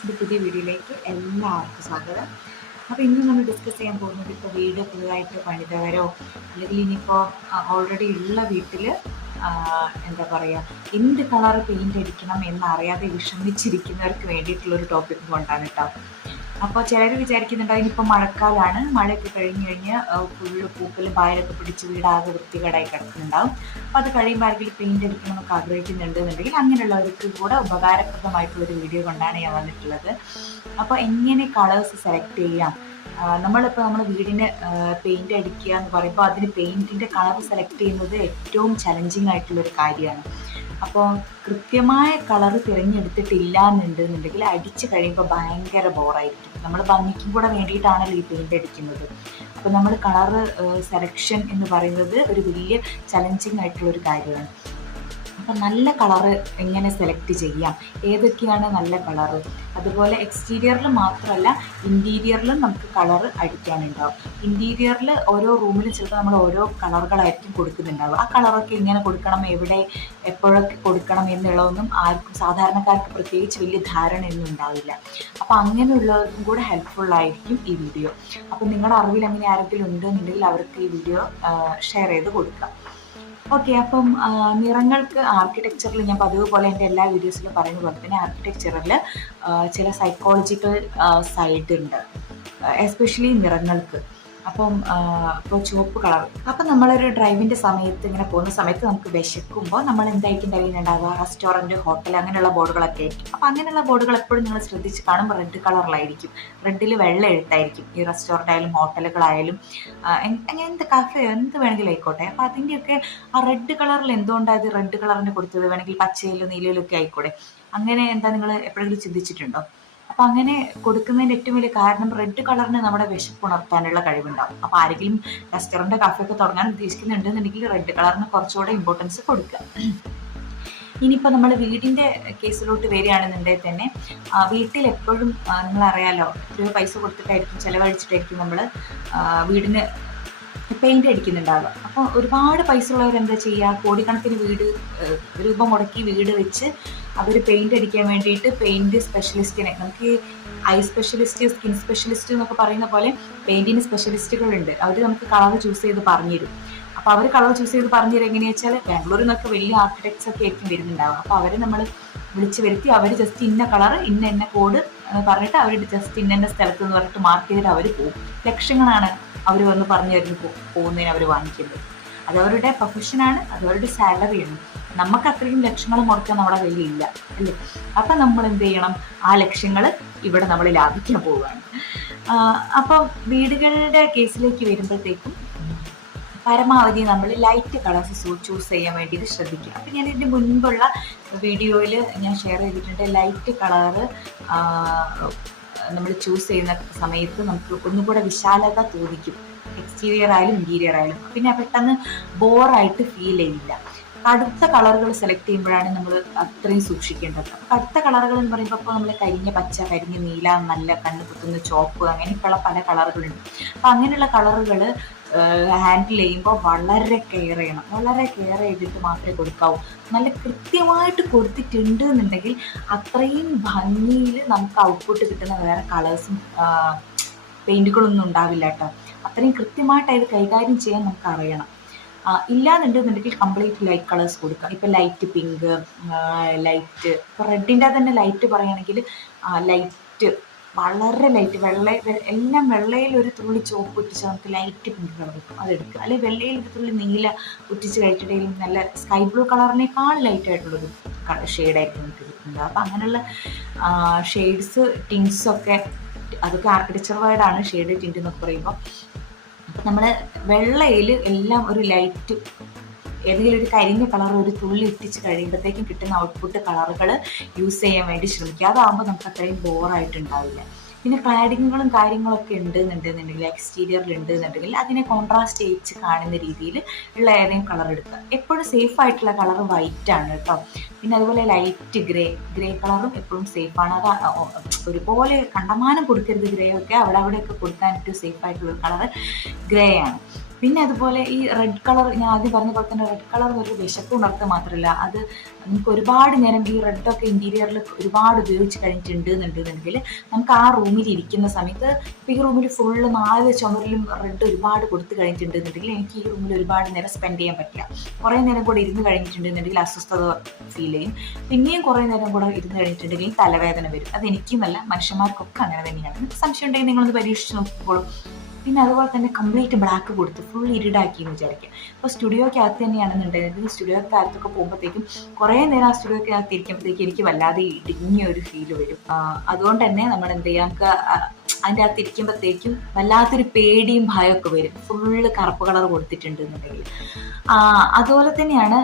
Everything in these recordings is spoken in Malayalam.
ക്ലാസ്സിൻ്റെ പുതിയ വീഡിയോയിലേക്ക് എല്ലാവർക്കും സ്വാഗതം. അപ്പോൾ ഇന്ന് നമ്മൾ ഡിസ്കസ് ചെയ്യാൻ പോകുന്നത് ഇപ്പോൾ വീട് പുതുതായിട്ട് പണിതവരോ അല്ലെങ്കിൽ ഇനിയിപ്പോൾ ഓൾറെഡി ഉള്ള വീട്ടിൽ എന്താ പറയുക എന്ത് കളർ പെയിൻ്റ് അടിക്കണം എന്നറിയാതെ വിഷമിച്ചിരിക്കുന്നവർക്ക് വേണ്ടിയിട്ടുള്ളൊരു ടോപ്പിക് കൊണ്ടാണ് കേട്ടോ. അപ്പോൾ ചിലർ വിചാരിക്കുന്നുണ്ട് അതിനിപ്പോൾ മഴക്കാലമാണ്, മഴയൊക്കെ കഴിഞ്ഞ് കഴിഞ്ഞ് ഫുള്ള് പൂക്കലും പായലൊക്കെ പിടിച്ച് വീടാകെ വൃത്തികേടായി കിടക്കുന്നുണ്ടാവും. അപ്പോൾ അത് കഴിയുമ്പോൾ ആരെങ്കിലും പെയിൻ്റ് അടിക്കണമെന്നൊക്കെ ആഗ്രഹിക്കുന്നുണ്ടെന്നുണ്ടെങ്കിൽ അങ്ങനെയുള്ളവർക്ക് കൂടെ ഉപകാരപ്രദമായിട്ടുള്ളൊരു വീഡിയോ കൊണ്ടാണ് ഞാൻ വന്നിട്ടുള്ളത്. അപ്പോൾ എങ്ങനെ കളേഴ്സ് സെലക്ട് ചെയ്യാം, നമ്മളിപ്പോൾ നമ്മൾ വീടിന് പെയിൻ്റ് അടിക്കുക എന്ന് പറയുമ്പോൾ അതിന് പെയിൻറ്റിൻ്റെ കളർ സെലക്ട് ചെയ്യുന്നത് ഏറ്റവും ചലഞ്ചിങ് ആയിട്ടുള്ളൊരു കാര്യമാണ്. അപ്പോൾ കൃത്യമായ കളർ തിരഞ്ഞെടുത്തിട്ടില്ല എന്നുണ്ടെന്നുണ്ടെങ്കിൽ അടിച്ച് കഴിയുമ്പോൾ ഭയങ്കര ബോറായിരിക്കും. നമ്മൾ ഭംഗിക്കും കൂടെ വേണ്ടിയിട്ടാണല്ലോ ഈ പെയിൻ്റ് അടിക്കുന്നത്. അപ്പോൾ നമ്മൾ കളർ സെലക്ഷൻ എന്ന് പറയുന്നത് ഒരു വലിയ ചലഞ്ചിങ് ആയിട്ടുള്ളൊരു കാര്യമാണ്. അപ്പം നല്ല കളറ് എങ്ങനെ സെലക്ട് ചെയ്യാം, ഏതൊക്കെയാണ് നല്ല കളറ്, അതുപോലെ എക്സ്റ്റീരിയറിൽ മാത്രമല്ല ഇൻറ്റീരിയറിലും നമുക്ക് കളറ് അടിക്കാനുണ്ടാവും. ഇൻറ്റീരിയറിൽ ഓരോ റൂമിലും ചിലപ്പോൾ നമ്മൾ ഓരോ കളറുകളായിരിക്കും കൊടുക്കുന്നുണ്ടാവുക. ആ കളറൊക്കെ എങ്ങനെ കൊടുക്കണം, എവിടെ എപ്പോഴൊക്കെ കൊടുക്കണം എന്നുള്ളതൊന്നും ആർക്കും സാധാരണക്കാർക്ക് പ്രത്യേകിച്ച് വലിയ ധാരണയൊന്നും ഉണ്ടാവില്ല. അപ്പോൾ അങ്ങനെയുള്ളവർക്കും കൂടെ ഹെൽപ്ഫുള്ളായിരിക്കും ഈ വീഡിയോ. അപ്പോൾ നിങ്ങളുടെ അറിവിൽ അങ്ങനെ ആരെങ്കിലും ഉണ്ടെന്നുണ്ടെങ്കിൽ അവർക്ക് ഈ വീഡിയോ ഷെയർ ചെയ്ത് കൊടുക്കാം. ഓക്കെ, അപ്പം നിറങ്ങൾക്ക് ആർക്കിടെക്ചറിൽ ഞാൻ പതിവ് പോലെ എൻ്റെ എല്ലാ വീഡിയോസിലും പറയുന്ന പോലെ തന്നെ ആർക്കിടെക്ചറിൽ ചില സൈക്കോളജിക്കൽ സൈഡ് ഉണ്ട്, എസ്പെഷ്യലി നിറങ്ങൾക്ക്. അപ്പം ഇപ്പോൾ ചുവപ്പ് കളർ, അപ്പം നമ്മളൊരു ഡ്രൈവിൻ്റെ സമയത്ത് ഇങ്ങനെ പോകുന്ന സമയത്ത് നമുക്ക് വിശക്കുമ്പോൾ നമ്മൾ എന്തായിരിക്കും ഉണ്ടാവുക, റെസ്റ്റോറൻറ്റ്, ഹോട്ടൽ അങ്ങനെയുള്ള ബോർഡുകളൊക്കെ ആയിരിക്കും. അപ്പം അങ്ങനെയുള്ള ബോർഡുകൾ എപ്പോഴും നിങ്ങൾ ശ്രദ്ധിച്ച് കാണുമ്പോൾ റെഡ് കളറിലായിരിക്കും, റെഡിൽ വെള്ള എഴുത്തായിരിക്കും. ഈ റെസ്റ്റോറൻ്റ് ആയാലും ഹോട്ടലുകളായാലും എന്ത് കഫേ എന്ത് വേണമെങ്കിലും ആയിക്കോട്ടെ. അപ്പം അതിൻ്റെയൊക്കെ ആ റെഡ് കളറിൽ എന്തുകൊണ്ടാണ് ഇത് റെഡ് കളറിന് കൊടുത്തത്, വേണമെങ്കിൽ പച്ചയിലും നീലയിലും ഒക്കെ ആയിക്കോട്ടെ. അങ്ങനെ എന്താ നിങ്ങൾ എപ്പോഴെങ്കിലും ചിന്തിച്ചിട്ടുണ്ടോ? അപ്പം അങ്ങനെ കൊടുക്കുന്നതിൻ്റെ ഏറ്റവും വലിയ കാരണം റെഡ് കളറിന് നമ്മുടെ വിശപ്പുണർത്താനുള്ള കഴിവുണ്ടാവും. അപ്പോൾ ആരെങ്കിലും റെസ്റ്റോറൻറ്റ് കഫേ തുടങ്ങാൻ ഉദ്ദേശിക്കുന്നുണ്ടെന്നുണ്ടെങ്കിൽ റെഡ് കളറിന് കുറച്ചുകൂടെ ഇമ്പോർട്ടൻസ് കൊടുക്കുക. ഇനിയിപ്പോൾ നമ്മൾ വീടിൻ്റെ കേസിലോട്ട് വരികയാണെന്നുണ്ടെങ്കിൽ തന്നെ വീട്ടിൽ എപ്പോഴും നിങ്ങളറിയാലോ എത്രയോ പൈസ കൊടുത്തിട്ടായിരിക്കും ചിലവഴിച്ചിട്ടായിരിക്കും നമ്മൾ വീടിന് പെയിൻ്റ് അടിക്കുന്നുണ്ടാവുക. അപ്പോൾ ഒരുപാട് പൈസ ഉള്ളവരെന്താ ചെയ്യുക, കോടിക്കണക്കിന് രൂപ മുടക്കി വീട് വെച്ച് അവർ പെയിൻ്റ് അടിക്കാൻ വേണ്ടിയിട്ട് പെയിൻറ് സ്പെഷ്യലിസ്റ്റിനെ, നമുക്ക് ഐ സ്പെഷ്യലിസ്റ്റ്, സ്കിൻ സ്പെഷ്യലിസ്റ്റ് എന്നൊക്കെ പറയുന്ന പോലെ പെയിൻറ്റിന് സ്പെഷ്യലിസ്റ്റുകളുണ്ട്. അവർ നമുക്ക് കളർ ചൂസ് ചെയ്ത് പറഞ്ഞു തരും. അപ്പോൾ അവർ കളർ ചൂസ് ചെയ്ത് പറഞ്ഞു തരും. എങ്ങനെയാണെന്ന് വെച്ചാൽ ബാംഗ്ലൂരിൽ നിന്നൊക്കെ വലിയ ആർക്കിടെക്ട്സ് ഒക്കെ ആയിരിക്കും വരുന്നുണ്ടാവുക. അപ്പോൾ അവരെ നമ്മൾ വിളിച്ച് വരുത്തി അവർ ജസ്റ്റ് ഇന്ന കളർ ഇന്ന കോഡ് പറഞ്ഞിട്ട് അവർ ജസ്റ്റ് ഇന്ന സ്ഥലത്ത് എന്ന് പറഞ്ഞിട്ട് മാർക്ക് ചെയ്തിട്ട് അവർ പോകും. ലക്ഷങ്ങളാണ് അവർ വന്ന് പറഞ്ഞു തരുന്നു പോകുന്നതിന് അവർ വാങ്ങിക്കുന്നത്. അത് അവരുടെ പ്രൊഫഷനാണ്, അത് അവരുടെ സാലറിയാണ്. നമുക്ക് അത്രയും ലക്ഷങ്ങൾ മുടക്കാൻ നമ്മുടെ കയ്യിലില്ല അല്ലേ. അപ്പം നമ്മൾ എന്ത് ചെയ്യണം, ആ ലക്ഷ്യങ്ങൾ ഇവിടെ നമ്മൾ ലാഭിക്കാൻ പോവുകയാണ്. അപ്പം വീടുകളുടെ കേസിലേക്ക് വരുമ്പോഴത്തേക്കും പരമാവധി നമ്മൾ ലൈറ്റ് കളേഴ്സ് ചൂസ് ചെയ്യാൻ വേണ്ടിയിട്ട് ശ്രദ്ധിക്കുക. അപ്പം ഞാൻ ഇതിൻ്റെ മുൻപുള്ള വീഡിയോയിൽ ഞാൻ ഷെയർ ചെയ്തിട്ടുണ്ട്. ലൈറ്റ് കളറ് നമ്മൾ ചൂസ് ചെയ്യുന്ന സമയത്ത് നമുക്ക് ഒന്നുകൂടെ വിശാലത തോന്നിക്കും, എക്സ്റ്റീരിയർ ആയാലും ഇൻറ്റീരിയർ ആയാലും. പിന്നെ പെട്ടെന്ന് ബോറായിട്ട് ഫീൽ ചെയ്യില്ല. കടുത്ത കളറുകൾ സെലക്ട് ചെയ്യുമ്പോഴാണ് നമ്മൾ അത്രയും സൂക്ഷിക്കേണ്ടത്. കടുത്ത കളറുകൾ എന്ന് പറയുമ്പോൾ ഇപ്പോൾ നമ്മൾ കരിഞ്ഞ പച്ച, കരിഞ്ഞ നീല, നല്ല കണ്ണ് കുത്തുന്ന ചോപ്പ്, അങ്ങനെയൊക്കെയുള്ള പല കളറുകളുണ്ട്. അപ്പം അങ്ങനെയുള്ള കളറുകൾ ഹാൻഡിൽ ചെയ്യുമ്പോൾ വളരെ കെയർ ചെയ്യണം. വളരെ കെയർ ചെയ്തിട്ട് മാത്രമേ കൊടുക്കാവൂ. നല്ല കൃത്യമായിട്ട് കൊടുത്തിട്ടുണ്ട് എന്നുണ്ടെങ്കിൽ അത്രയും ഭംഗിയിൽ നമുക്ക് ഔട്ട്പുട്ട് കിട്ടുന്ന വേറെ കളേഴ്സും പെയിൻറ്റുകളൊന്നും ഉണ്ടാവില്ല കേട്ടോ. അത്രയും കൃത്യമായിട്ട് അത് കൈകാര്യം ചെയ്യാൻ നമുക്ക് അറിയണം. ഇല്ലാന്നുണ്ടെന്നുണ്ടെങ്കിൽ കംപ്ലീറ്റ് ലൈറ്റ് കളേഴ്സ് കൊടുക്കുക. ഇപ്പം ലൈറ്റ് പിങ്ക്, ലൈറ്റ് ഇപ്പോൾ റെഡിൻ്റെ തന്നെ ലൈറ്റ് പറയുകയാണെങ്കിൽ ലൈറ്റ് വളരെ ലൈറ്റ് എല്ലാം വെള്ളയിൽ ഒരു തുള്ളി ചോപ്പ് ഒറ്റിച്ച് നമുക്ക് ലൈറ്റ് പിങ്ക് കളർ കിട്ടും, അതെടുക്കുക. അല്ലെങ്കിൽ വെള്ളയിൽ ഒരു തുള്ളി നീല ഒറ്റിച്ച് കഴിച്ചിട്ടെങ്കിലും നല്ല സ്കൈ ബ്ലൂ കളറിനേക്കാൾ ലൈറ്റായിട്ടുള്ളൊരു ഷെയ്ഡായിരിക്കും നമുക്ക് കിട്ടുന്നത്. അപ്പം അങ്ങനെയുള്ള ഷെയ്ഡ്സ്, ടിൻസൊക്കെ അതൊക്കെ ആർക്കിടെക്ചർ വേർഡാണ് ഷെയ്ഡ് ടിൻറ്റ് എന്നൊക്കെ പറയുമ്പോൾ. നമ്മൾ വെള്ളയിൽ എല്ലാം ഒരു ലൈറ്റ്, ഏതെങ്കിലും ഒരു കരിഞ്ഞ കളർ ഒരു തുള്ളി ഇട്ടിച്ച് കഴിയുമ്പോഴത്തേക്കും കിട്ടുന്ന ഔട്ട്പുട്ട് കളറുകൾ യൂസ് ചെയ്യാൻ വേണ്ടി ശ്രമിക്കുക. അതാകുമ്പോൾ നമുക്ക് അത്രയും ബോറായിട്ടുണ്ടാവില്ല. പിന്നെ ക്ലാഡിങ്ങുകളും കാര്യങ്ങളൊക്കെ ഉണ്ടെന്നുണ്ടെന്നുണ്ടെങ്കിൽ എക്സ്റ്റീരിയറിൽ ഉണ്ടെന്നുണ്ടെങ്കിൽ അതിനെ കോൺട്രാസ്റ്റ് ചെയ്യിച്ച് കാണുന്ന രീതിയിൽ ഉള്ള ഏതെങ്കിലും കളർ എടുക്കുക. എപ്പോഴും സേഫ് ആയിട്ടുള്ള കളർ വൈറ്റ് ആണ് കേട്ടോ. പിന്നെ അതുപോലെ ലൈറ്റ് ഗ്രേ കളറും എപ്പോഴും സേഫാണ്. അത് ഒരുപോലെ കണ്ടമാനം കൊടുക്കരുത്. ഗ്രേ ഒക്കെ അവിടെയൊക്കെ കൊടുക്കാൻ ഏറ്റവും സേഫ് ആയിട്ടുള്ള കളർ ഗ്രേ ആണ്. പിന്നെ അതുപോലെ ഈ റെഡ് കളർ, ഞാൻ ആദ്യം പറഞ്ഞ പോലെ തന്നെ റെഡ് കളർ ഒരു വിശപ്പ് ഉണർത്തുക മാത്രമല്ല, അത് നമുക്ക് ഒരുപാട് നേരം ഈ റെഡൊക്കെ ഇൻറ്റീരിയറിൽ ഒരുപാട് ഉപയോഗിച്ച് കഴിഞ്ഞിട്ടുണ്ടെന്നുണ്ടെങ്കിൽ നമുക്ക് ആ റൂമിൽ ഇരിക്കുന്ന സമയത്ത്, ഇപ്പോൾ ഈ റൂമിൽ ഫുള്ള് 4 ചുമരിലും റെഡ് ഒരുപാട് കൊടുത്ത് കഴിഞ്ഞിട്ടുണ്ടെന്നുണ്ടെങ്കിൽ എനിക്ക് ഈ റൂമിൽ ഒരുപാട് നേരം സ്പെൻഡ് ചെയ്യാൻ പറ്റില്ല. കുറേ നേരം കൂടെ ഇരുന്ന് കഴിഞ്ഞിട്ടുണ്ടെന്നുണ്ടെങ്കിൽ അസ്വസ്ഥത ഫീൽ ചെയ്യും. പിന്നെയും കുറേ നേരം കൂടെ ഇരുന്ന് കഴിഞ്ഞിട്ടുണ്ടെങ്കിൽ തലവേദന വരും. അത് എനിക്കെന്നല്ല, മനുഷ്യന്മാർക്കൊക്കെ അങ്ങനെ തന്നെയാണ്. സംശയം ഉണ്ടെങ്കിൽ നിങ്ങളൊന്ന് പരീക്ഷിച്ച് നോക്കിക്കോളും. പിന്നെ അതുപോലെ തന്നെ കംപ്ലീറ്റ് ബ്ലാക്ക് കൊടുത്ത് ഫുൾ ഇരുടാക്കി എന്ന് വിചാരിക്കുക. ഇപ്പോൾ സ്റ്റുഡിയോക്കകത്ത് തന്നെയാണെന്നുണ്ടെങ്കിൽ സ്റ്റുഡിയോക്കകത്തൊക്കെ പോകുമ്പോഴത്തേക്കും കുറേ നേരം ആ സ്റ്റുഡിയോക്കകത്ത് ഇരിക്കുമ്പോഴത്തേക്കും എനിക്ക് വല്ലാതെ ഇടുങ്ങിയ ഒരു ഫീല് വരും. അതുകൊണ്ട് തന്നെ നമ്മൾ എന്ത് ചെയ്യുക, നമുക്ക് അതിൻ്റെ അകത്ത് ഇരിക്കുമ്പോഴത്തേക്കും വല്ലാത്തൊരു പേടിയും ഭയമൊക്കെ വരും, ഫുള്ള് കറുപ്പ് കളർ കൊടുത്തിട്ടുണ്ട് എന്നുണ്ടെങ്കിൽ. അതുപോലെ തന്നെയാണ്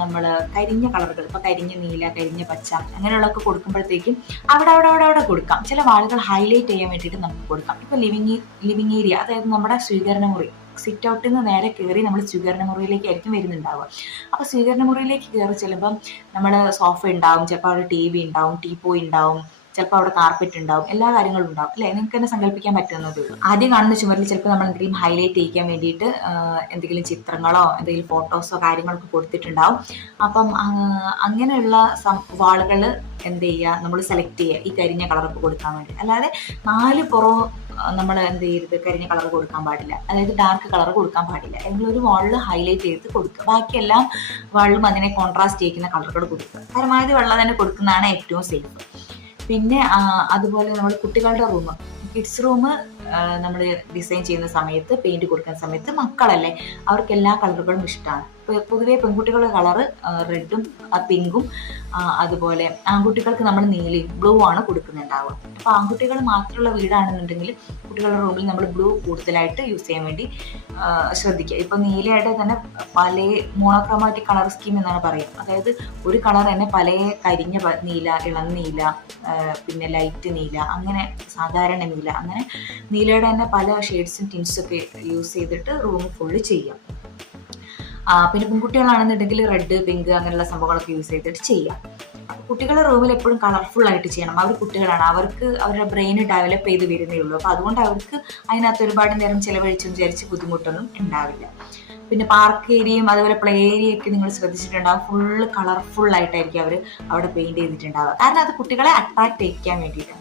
നമ്മൾ കരിഞ്ഞ കളറുകൾ, ഇപ്പോൾ കരിഞ്ഞ നീല, കരിഞ്ഞ പച്ച അങ്ങനെയുള്ളതൊക്കെ കൊടുക്കുമ്പോഴത്തേക്കും അവിടെ കൊടുക്കാം. ചില വാളുകൾ ഹൈലൈറ്റ് ചെയ്യാൻ വേണ്ടിയിട്ട് നമുക്ക് കൊടുക്കാം. ഇപ്പോൾ ലിവിങ് ഏരിയ, അതായത് നമ്മുടെ സ്വീകരണ മുറി, സിറ്റ് ഔട്ടിൽ നിന്ന് നേരെ കയറി നമ്മൾ സ്വീകരണ മുറിയിലേക്കായിരിക്കും വരുന്നുണ്ടാവുക. അപ്പോൾ സ്വീകരണ മുറിയിലേക്ക് കയറി ചെല്ലുമ്പം നമ്മൾ സോഫ ഉണ്ടാവും, ചിലപ്പോൾ അവിടെ TV ഉണ്ടാവും, ടീപ്പോയി ഉണ്ടാവും, ചിലപ്പോൾ അവിടെ കാർപ്പറ്റ് ഉണ്ടാവും, എല്ലാ കാര്യങ്ങളും ഉണ്ടാവും അല്ലേ. നിങ്ങൾക്ക് തന്നെ സങ്കല്പിക്കാൻ പറ്റുന്നതേ ഉള്ളൂ. ആദ്യം കാണുന്ന ചുമരിൽ ചിലപ്പോൾ നമ്മൾ എന്തെങ്കിലും ഹൈലൈറ്റ് ചെയ്യിക്കാൻ വേണ്ടിയിട്ട് എന്തെങ്കിലും ചിത്രങ്ങളോ എന്തെങ്കിലും ഫോട്ടോസോ കാര്യങ്ങളൊക്കെ കൊടുത്തിട്ടുണ്ടാവും. അപ്പം അങ്ങനെയുള്ള വാളുകൾ എന്ത് ചെയ്യുക, നമ്മൾ സെലക്ട് ചെയ്യുക ഈ കരിഞ്ഞ കളറൊക്കെ കൊടുക്കാൻ വേണ്ടി. അല്ലാതെ 4 പുറം നമ്മൾ എന്ത് ചെയ്യരുത്, കരിഞ്ഞ കളർ കൊടുക്കാൻ പാടില്ല, അതായത് ഡാർക്ക് കളർ കൊടുക്കാൻ പാടില്ല. ഏതെങ്കിലും ഒരു വാളിൽ ഹൈലൈറ്റ് ചെയ്ത് കൊടുക്കുക. ബാക്കിയെല്ലാം വാളിലും അതിനെ കോൺട്രാസ്റ്റ് ചെയ്യിക്കുന്ന കളറുകൾ കൊടുക്കുക. പരമാവധി വെള്ളം തന്നെ കൊടുക്കുന്നതാണ് ഏറ്റവും സേഫ്. പിന്നെ അതുപോലെ നമ്മൾ കുട്ടികളുടെ റൂം, കിഡ്സ് റൂം നമ്മൾ ഡിസൈൻ ചെയ്യുന്ന സമയത്ത്, പെയിന്റ് കൊടുക്കുന്ന സമയത്ത്, മക്കളല്ലേ, അവർക്ക് എല്ലാ കളറുകളും ഇഷ്ടമാണ്. പൊതുവേ പെൺകുട്ടികളുടെ കളറ് റെഡും പിങ്കും, അതുപോലെ ആൺകുട്ടികൾക്ക് നമ്മൾ നീലയും ബ്ലൂ ആണ് കൊടുക്കുന്നുണ്ടാവുക. അപ്പോൾ ആൺകുട്ടികൾ മാത്രമുള്ള വീടാണെന്നുണ്ടെങ്കിൽ കുട്ടികളുടെ റൂമിൽ നമ്മൾ ബ്ലൂ കൂടുതലായിട്ട് യൂസ് ചെയ്യാൻ വേണ്ടി ശ്രദ്ധിക്കുക. ഇപ്പോൾ നീലയുടെ തന്നെ പല മോണോക്രോമാറ്റിക് കളർ സ്കീം എന്നാണ് പറയുക. അതായത് ഒരു കളർ തന്നെ പല കരിഞ്ഞ നീല, ഇളം നീല, പിന്നെ ലൈറ്റ് നീല, അങ്ങനെ സാധാരണ നീല, അങ്ങനെ നീലയുടെ തന്നെ പല ഷെയ്ഡ്സും ടിൻസൊക്കെ യൂസ് ചെയ്തിട്ട് റൂം ഫുള്ള് ചെയ്യാം. പിന്നെ പെൺകുട്ടികളാണെന്നുണ്ടെങ്കിൽ റെഡ്, പിങ്ക് അങ്ങനെയുള്ള സംഭവങ്ങളൊക്കെ യൂസ് ചെയ്തിട്ട് ചെയ്യാം. കുട്ടികളുടെ റൂമിൽ എപ്പോഴും കളർഫുൾ ആയിട്ട് ചെയ്യണം. അവർ കുട്ടികളാണ്, അവർക്ക് അവരുടെ ബ്രെയിൻ ഡെവലപ്പ് ചെയ്ത് വരുന്നേ ഉള്ളൂ. അപ്പോൾ അതുകൊണ്ട് അവർക്ക് അതിനകത്ത് ഒരുപാട് നേരം ചിലവഴിച്ചെന്ന് വിചാരിച്ച് ബുദ്ധിമുട്ടൊന്നും ഉണ്ടാവില്ല. പിന്നെ പാർക്ക് ഏരിയയും അതുപോലെ പ്ലേ ഏരിയയൊക്കെ നിങ്ങൾ ശ്രദ്ധിച്ചിട്ടുണ്ടാകും, ഫുള്ള് കളർഫുൾ ആയിട്ടായിരിക്കും അവർ അവിടെ പെയിന്റ് ചെയ്തിട്ടുണ്ടാവുക. കാരണം അത് കുട്ടികളെ അട്രാക്ട് ചെയ്യിക്കാൻ വേണ്ടിയിട്ടാണ്.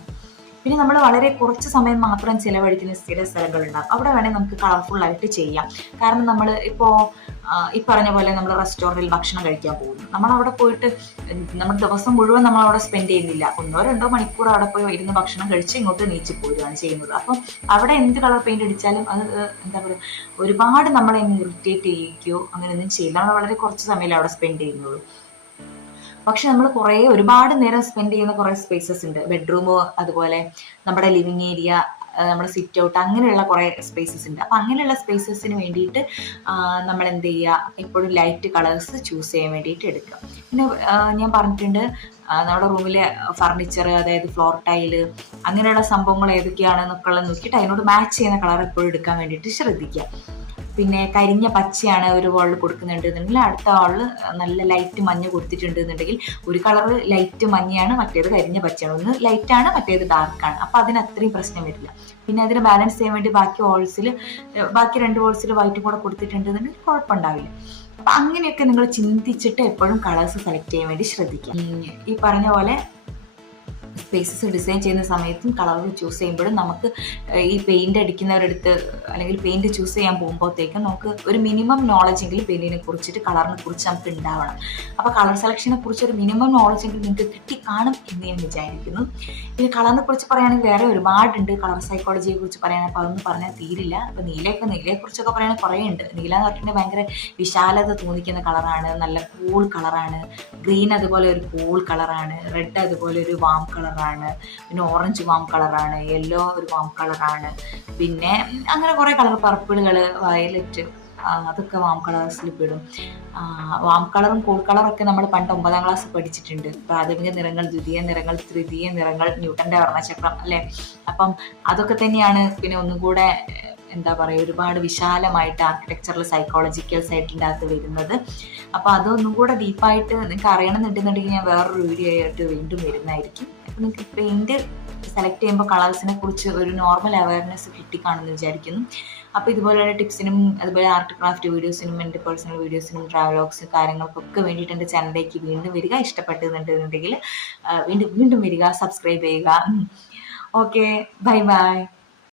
പിന്നെ നമ്മൾ വളരെ കുറച്ച് സമയം മാത്രം ചിലവഴിക്കുന്ന ചില സ്ഥലങ്ങളുണ്ടാകും, അവിടെ വേണമെങ്കിൽ നമുക്ക് കളർഫുൾ ആയിട്ട് ചെയ്യാം. കാരണം നമ്മൾ ഇപ്പോൾ ഈ പറഞ്ഞ പോലെ നമ്മൾ റെസ്റ്റോറൻറ്റിൽ ഭക്ഷണം കഴിക്കാൻ പോകുന്നു, നമ്മളവിടെ പോയിട്ട് നമ്മൾ ദിവസം മുഴുവൻ നമ്മളവിടെ സ്പെൻഡ് ചെയ്യുന്നില്ല, 1-2 മണിക്കൂർ അവിടെ പോയി ഇരുന്ന് ഭക്ഷണം കഴിച്ച് ഇങ്ങോട്ട് നീച്ച് പോരുകയാണ് ചെയ്യുന്നത്. അപ്പം അവിടെ എന്ത് കളർ പെയിന്റ് അടിച്ചാലും അത് എന്താ പറയുക, ഒരുപാട് നമ്മളെ ഇറിറ്റേറ്റ് ചെയ്യിക്കുകയോ അങ്ങനെയൊന്നും ചെയ്യില്ല. നമ്മൾ വളരെ കുറച്ച് സമയമല്ലേ അവിടെ സ്പെൻഡ് ചെയ്യുന്നുള്ളൂ. പക്ഷെ നമ്മൾ ഒരുപാട് നേരം സ്പെൻഡ് ചെയ്യുന്ന കുറേ സ്പേസസ് ഉണ്ട്. ബെഡ്റൂം, അതുപോലെ നമ്മുടെ ലിവിങ് ഏരിയ, നമ്മുടെ സിറ്റ് ഔട്ട്, അങ്ങനെയുള്ള കുറേ സ്പേസസ് ഉണ്ട്. അപ്പം അങ്ങനെയുള്ള സ്പേസസിന് വേണ്ടിയിട്ട് നമ്മൾ എന്ത് ചെയ്യുക, എപ്പോഴും ലൈറ്റ് കളേഴ്സ് ചൂസ് ചെയ്യാൻ വേണ്ടിയിട്ട് എടുക്കുക. പിന്നെ ഞാൻ പറഞ്ഞിട്ടുണ്ട്, നമ്മുടെ റൂമിലെ ഫർണിച്ചർ, അതായത് ഫ്ലോർ ടൈല്, അങ്ങനെയുള്ള സംഭവങ്ങൾ ഏതൊക്കെയാണെന്നൊക്കെ ഉള്ളത് നോക്കിയിട്ട് അതിനോട് മാച്ച് ചെയ്യുന്ന കളർ എപ്പോഴും എടുക്കാൻ വേണ്ടിയിട്ട് ശ്രദ്ധിക്കുക. പിന്നെ കരിഞ്ഞ പച്ചയാണ് ഒരു വാളിൽ കൊടുക്കുന്നുണ്ടെന്നുണ്ടെങ്കിൽ അടുത്ത വാളിൽ നല്ല ലൈറ്റ് മഞ്ഞ കൊടുത്തിട്ടുണ്ടെന്നുണ്ടെങ്കിൽ ഒരു കളർ ലൈറ്റ് മഞ്ഞയാണ്, മറ്റേത് കരിഞ്ഞ പച്ചയാണ്. ഒന്ന് ലൈറ്റാണ്, മറ്റേത് ഡാർക്കാണ്. അപ്പോൾ അതിന് അത്രയും പ്രശ്നം വരില്ല. പിന്നെ അതിന് ബാലൻസ് ചെയ്യാൻ വേണ്ടി ബാക്കി 2 വാൾസിൽ വൈറ്റും കൂടെ കൊടുത്തിട്ടുണ്ടെന്നുണ്ടെങ്കിൽ കുഴപ്പമുണ്ടാവില്ല. അപ്പം അങ്ങനെയൊക്കെ നിങ്ങൾ ചിന്തിച്ചിട്ട് എപ്പോഴും കളേഴ്സ് സെലക്ട് ചെയ്യാൻ വേണ്ടി ശ്രദ്ധിക്കുക. ഈ പറഞ്ഞ പോലെ സ്പേസസ് ഡിസൈൻ ചെയ്യുന്ന സമയത്തും കളർ ചൂസ് ചെയ്യുമ്പോഴും നമുക്ക് ഈ പെയിന്റ് അടിക്കുന്നവരടുത്ത് അല്ലെങ്കിൽ പെയിന്റ് ചൂസ് ചെയ്യാൻ പോകുമ്പോഴത്തേക്കും നമുക്ക് ഒരു മിനിമം നോളജെങ്കിലും പെയിന്റിനെ കുറിച്ചിട്ട്, കളറിനെ കുറിച്ച് നമുക്ക് ഉണ്ടാവണം. അപ്പോൾ കളർ സെലക്ഷനെ കുറിച്ച് ഒരു മിനിമം നോളജെങ്കിലും നിങ്ങൾക്ക് കിട്ടിക്കാണും എന്ന് ഞാൻ വിചാരിക്കുന്നു. പിന്നെ കളറിനെ കുറിച്ച് പറയുകയാണെങ്കിൽ വേറെ ഒരുപാടുണ്ട്. കളർ സൈക്കോളജിയെ കുറിച്ച് പറയാൻ, അപ്പോൾ അതൊന്നും പറഞ്ഞാൽ തീരില്ല. അപ്പോൾ നീലയെക്കുറിച്ചൊക്കെ പറയുകയാണെങ്കിൽ കുറേ ഉണ്ട്. നീല എന്ന് പറഞ്ഞിട്ടുണ്ടെങ്കിൽ ഭയങ്കര വിശാലത തോന്നിക്കുന്ന കളറാണ്, നല്ല കൂൾ കളറാണ്. ഗ്രീൻ അതുപോലെ ഒരു കൂൾ കളറാണ്, റെഡ് അതുപോലെ ഒരു വാം കളറാണ്, പിന്നെ ഓറഞ്ച് വാം കളറാണ്, യെല്ലോ ഒരു വാം കളറാണ്, പിന്നെ അങ്ങനെ കുറേ കളർ, പർപ്പിളുകൾ, വയലറ്റ്, അതൊക്കെ വാം കളേഴ്സിൽ പെടും. വാം കളറും കൂൾ കളറൊക്കെ നമ്മൾ പണ്ട് 9ാം ക്ലാസ് പഠിച്ചിട്ടുണ്ട്. പ്രാഥമിക നിറങ്ങൾ, ദ്വിതീയ നിറങ്ങൾ, തൃതീയ നിറങ്ങൾ, ന്യൂട്ടന്റെ വർണ്ണചക്രം അല്ലെ. അപ്പം അതൊക്കെ തന്നെയാണ് പിന്നെ ഒന്നും കൂടെ എന്താ പറയുക, ഒരുപാട് വിശാലമായിട്ട് ആർക്കിടെക്ചറൽ സൈക്കോളജിക്കൽ സൈഡിൻ്റെ അകത്ത് വരുന്നത്. അപ്പോൾ അതൊന്നും കൂടെ ഡീപ്പായിട്ട് നിങ്ങൾക്ക് അറിയണമെന്നുണ്ടെന്നുണ്ടെങ്കിൽ ഞാൻ വേറൊരു വീഡിയോ ആയിട്ട് വീണ്ടും വരുന്നതായിരിക്കും. അപ്പോൾ നിങ്ങൾക്ക് പെയിൻറ്റ് സെലക്ട് ചെയ്യുമ്പോൾ കളേഴ്സിനെ കുറിച്ച് ഒരു നോർമൽ അവയർനെസ് കിട്ടിക്കാണെന്ന് വിചാരിക്കുന്നു. അപ്പോൾ ഇതുപോലെയുള്ള ടിപ്സിനും അതുപോലെ ആർട്ട് ക്രാഫ്റ്റ് വീഡിയോസിനും എൻ്റെ പേഴ്സണൽ വീഡിയോസിനും ട്രാവലോഗ്സ് കാര്യങ്ങൾക്കൊക്കെ വേണ്ടിയിട്ട് എൻ്റെ ചാനലിലേക്ക് വീണ്ടും വരിക. ഇഷ്ടപ്പെട്ടെന്നുണ്ടെന്നുണ്ടെങ്കിൽ വീണ്ടും വരിക, സബ്സ്ക്രൈബ് ചെയ്യുക. Okay, bye bye.